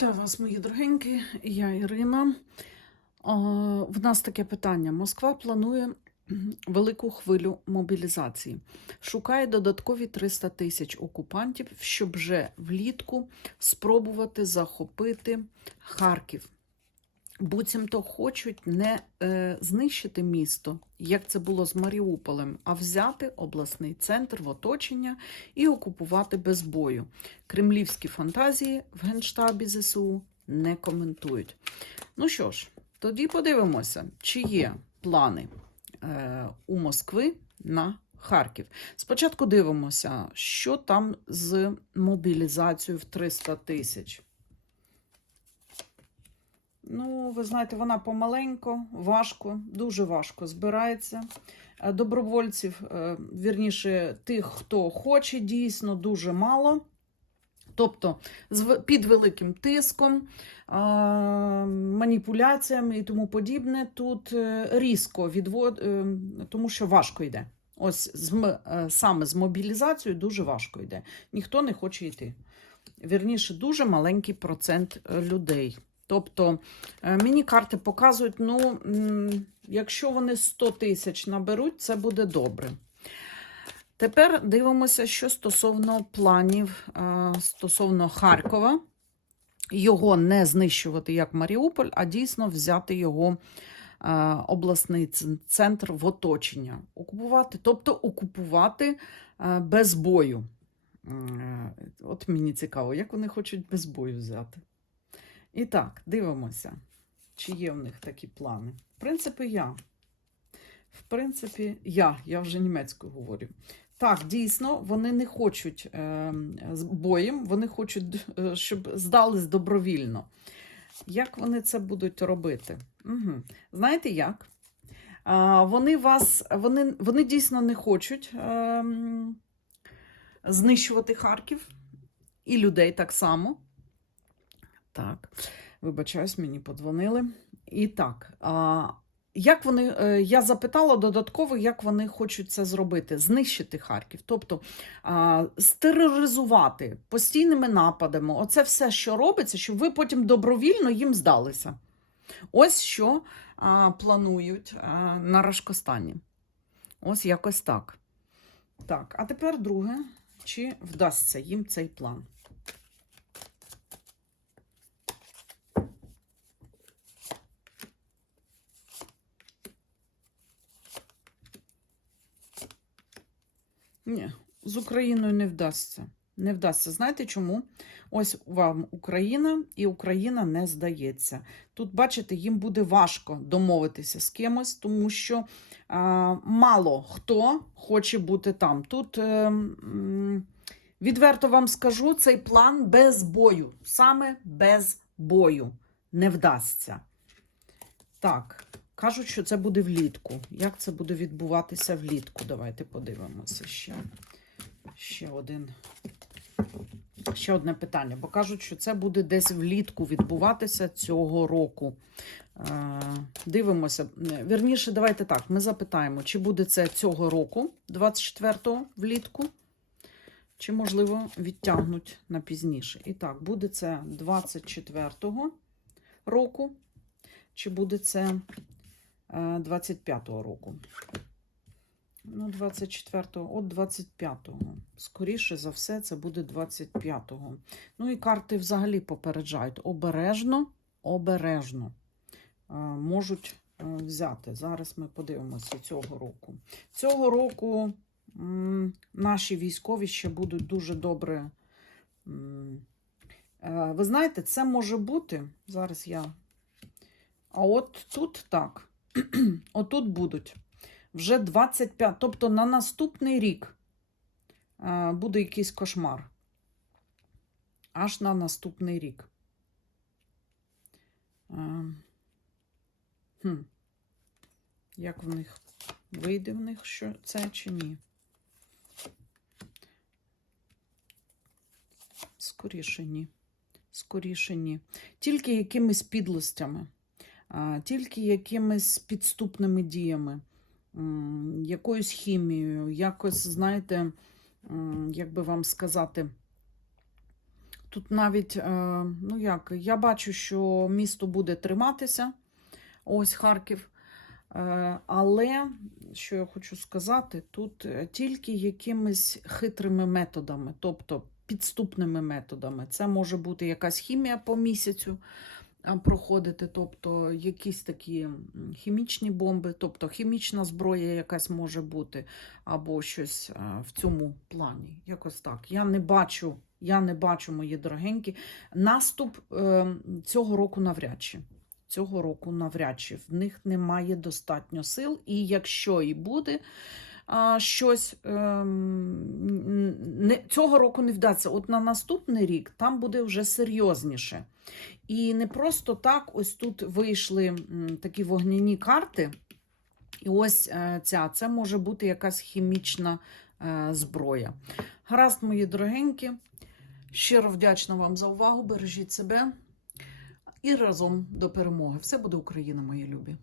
Вітаю вас, мої дорогенькі. Я Ірина. В нас таке питання. Москва планує велику хвилю мобілізації. Шукає додаткові 300 тисяч окупантів, щоб вже влітку спробувати захопити Харків. Буцімто хочуть не е, знищити місто, як це було з Маріуполем, а взяти обласний центр в оточення і окупувати без бою. Кремлівські фантазії в Генштабі ЗСУ не коментують. Ну що ж, тоді подивимося, чи є плани е, у Москви на Харків. Спочатку дивимося, що там з мобілізацією в 300 тисяч. Ну, ви знаєте, вона помаленько, важко, дуже важко збирається. Е, Добровольців, е, вірніше, тих, хто хоче, дійсно дуже мало. Тобто під великим тиском, маніпуляціями і тому подібне, тут е, різко відвод, е, тому що важко йде. Ось з, е, саме з мобілізацією дуже важко йде. Ніхто не хоче йти. Вірніше, дуже маленький процент е, людей. Тобто е, мені карти показують, ну, якщо вони 100 тисяч наберуть, це буде добре. Тепер дивимося, що стосовно планів е, стосовно Харкова. Його не знищувати як Маріуполь, а дійсно взяти його е, обласний центр в оточення. Окупувати, тобто окупувати без бою. От мені цікаво, як вони хочуть без бою взяти. І так, дивимося, чи є в них такі плани. В принципі, я. В принципі, я, я вже німецькою говорю. Так, дійсно, вони не хочуть е, з боєм, вони хочуть, е, щоб здались добровільно. Як вони це будуть робити? Угу. Знаєте як? А, вони вас, вони, вони дійсно не хочуть е, знищувати Харків і людей так само. Так, вибачаюсь, мені подзвонили. І так, а, як вони, е, я запитала додатково, як вони хочуть це зробити: знищити Харків, тобто а, стероризувати постійними нападами. Оце все, що робиться, щоб ви потім добровільно їм здалися. Ось що а, планують а, на Рашкостані. Ось якось так. Так, а тепер друге, чи вдасться їм цей план? Ні, з Україною не вдасться. Не вдасться. Знаєте чому? Ось вам Україна, і Україна не здається. Тут, бачите, їм буде важко домовитися з кимось, тому що а, мало хто хоче бути там. Тут, е, відверто вам скажу, цей план без бою. Саме без бою не вдасться. Так, кажуть, що це буде влітку. Як це буде відбуватися влітку? Давайте подивимося ще. Ще один. Ще одне питання, бо кажуть, що це буде десь влітку відбуватися цього року. Дивимося. Вірніше, давайте так. Ми запитаємо, чи буде це цього року, 24-го влітку, чи, можливо, відтягнуть на пізніше. І так, буде це 24-го року, чи буде це 25-го року. Ну, 24-го, от 25-го. Скоріше за все, це буде 25-го. Ну і карти взагалі попереджають. Обережно, обережно е, можуть е, взяти. Зараз ми подивимося цього року. Цього року наші військові ще будуть дуже добре. е, Ви знаєте, це може бути. Зараз я. А от тут так. Отут будуть вже 25, тобто на наступний рік е, буде якийсь кошмар. Аж на наступний рік. Е, Хм. Як в них вийде в них що це чи ні? Скоріше ні. Скоріше ні. Тільки якимись підлостями, тільки якимись підступними діями якоюсь хімією, якось, знаєте, як би вам сказати, Тут навіть, е, ну як, я бачу, що місто буде триматися. Ось Харків. Е, Але що я хочу сказати, тут е, тільки якимись хитрими методами, тобто підступними методами. Це може бути якась хімія по місяцю проходити, тобто якісь такі хімічні бомби, тобто хімічна зброя якась може бути, або щось в цьому плані. Якось так. Я не бачу, я не бачу, мої дорогенькі. Наступ е, цього року навряд чи. Цього року навряд чи в них немає достатньо сил, і якщо і буде щось ем, цього року не вдасться. От на наступний рік там буде вже серйозніше. І не просто так, ось тут вийшли такі вогняні карти. І ось е, ця, це може бути якась хімічна е, зброя. Гаразд, мої дорогенькі, щиро вдячна вам за увагу. Бережіть себе і разом до перемоги. Все буде Україна, мої любі.